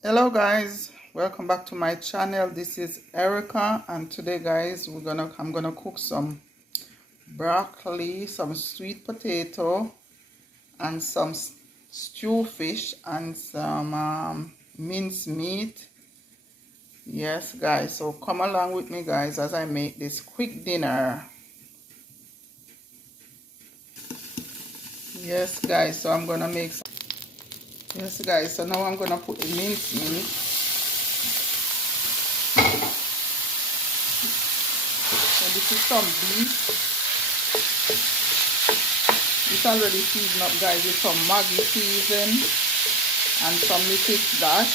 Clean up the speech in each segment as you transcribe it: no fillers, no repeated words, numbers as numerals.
Hello guys, welcome back to my channel. This is Erica, and today guys I'm gonna cook some broccoli, some sweet potato, and some stew fish, and some minced meat. Yes guys, so come along with me guys as I make this quick dinner. Yes guys, so I'm gonna make some. Yes guys, so now I'm gonna put the minced meat. So this is some beef. It's already seasoned up guys with some Maggi season and some little dash.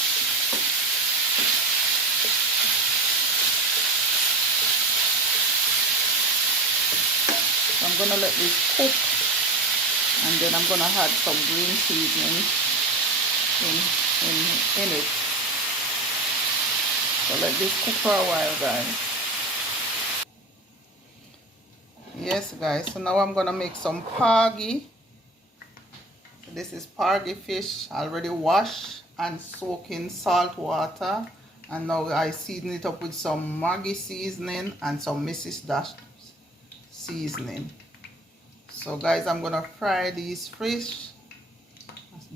So I'm gonna let this cook, and then I'm gonna add some green seasoning in it. So let this cook for a while guys. Yes guys, so now I'm gonna make some porgy. So this is porgy fish already washed and soaked in salt water, and now I season it up with some Maggi seasoning and some Mrs. Dash seasoning. So guys, I'm gonna fry these fish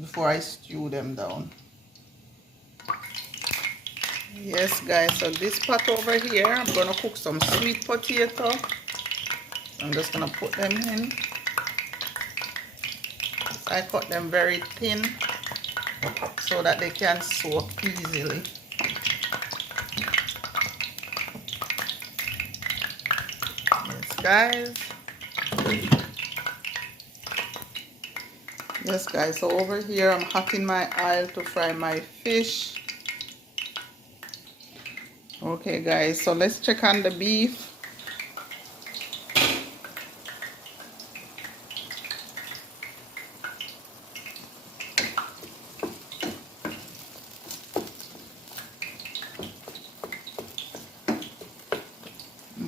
before I stew them down. Yes guys, so this pot over here, I'm gonna cook some sweet potato. So I'm just gonna put them in. So I cut them very thin so that they can soak easily. Yes guys. Yes guys, so over here I'm hotting my oil to fry my fish. Okay guys, so let's check on the beef.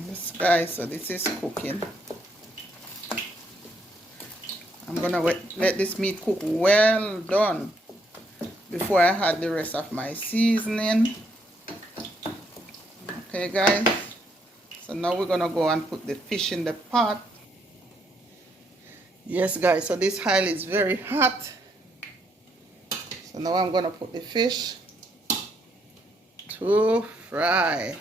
Yes guys, so this is cooking. I'm gonna let this meat cook well done before I add the rest of my seasoning. Okay guys, so now we're gonna go and put the fish in the pot. Yes guys, so this oil is very hot. So now I'm gonna put the fish to fry.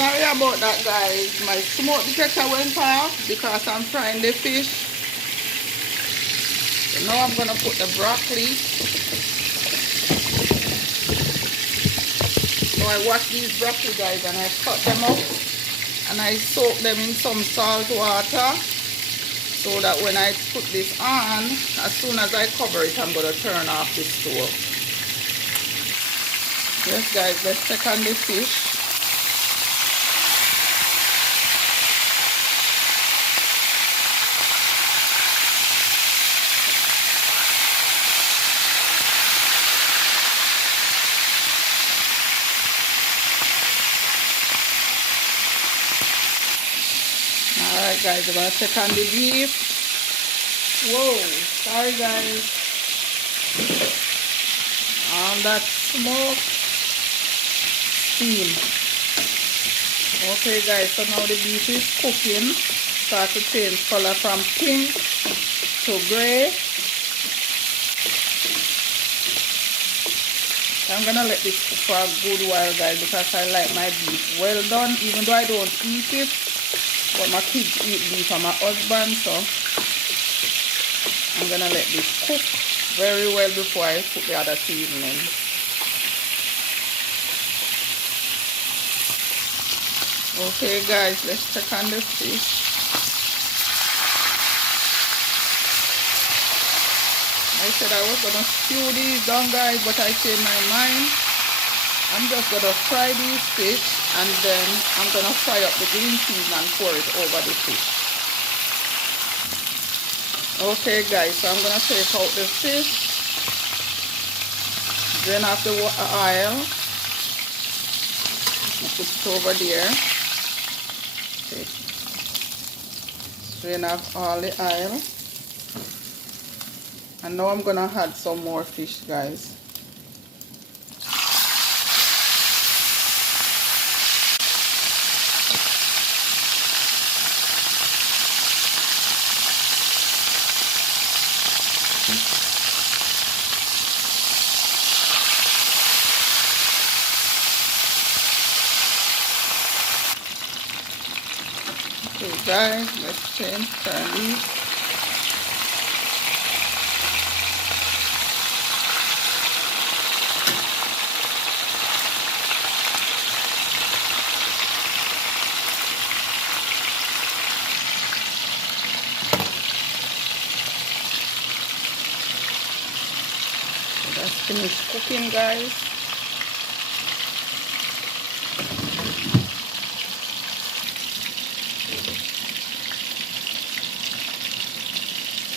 Sorry about that guys, my smoke detector went off because I'm frying the fish. So now I'm gonna put the broccoli. So I wash these broccoli guys and I cut them up and I soak them in some salt water so that when I put this on, as soon as I cover it, I'm gonna turn off the stove. Yes guys, let's check on the fish. Alright guys, we're gonna check on the beef. Whoa, sorry guys. All that smoke, steam. Okay guys, so now the beef is cooking. Start to change color from pink to gray. I'm gonna let this cook for a good while guys because I like my beef well done, even though I don't eat it. But my kids eat beef and my husband, so I'm gonna let this cook very well before I put the other seasoning. Okay guys, let's check on the fish. I said I was gonna stew these down guys, but I changed my mind. I'm just gonna fry these fish, and then I'm gonna fry up the green peas and pour it over the fish. Okay guys, so I'm gonna take out the fish, drain off the oil, and put it over there. Drain off all the oil. And now I'm gonna add some more fish, guys. Okay guys, let's turn these. So that's finished cooking, guys.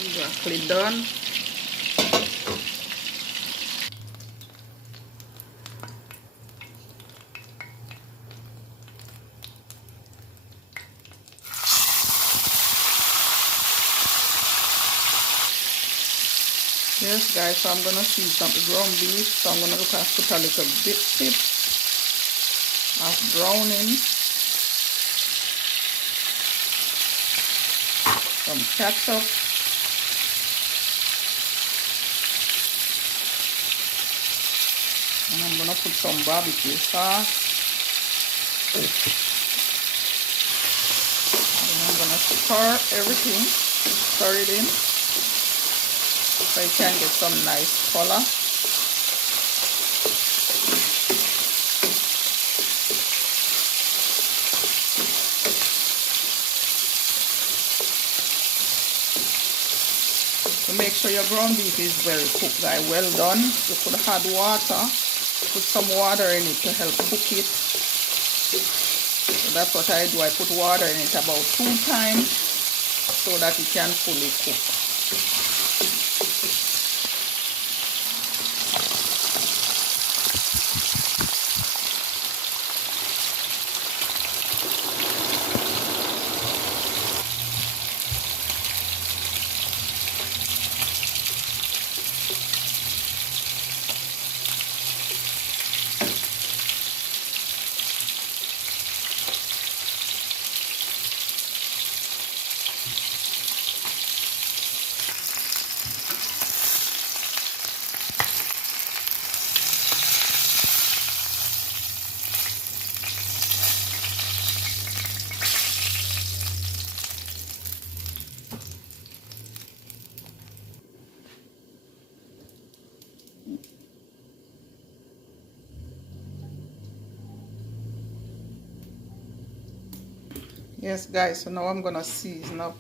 Exactly done. Yes guys, so I'm gonna season the ground beef. So I'm gonna put a little bit of browning, some ketchup, and I'm gonna put some barbecue sauce. And I'm gonna stir everything, stir it in so you can get some nice color. So make sure your ground beef is well cooked, guys, well done. You could add water, put some water in it to help cook it. So that's what I do. I put water in it about 2 times so that it can fully cook. Yes guys, so now I'm gonna season up.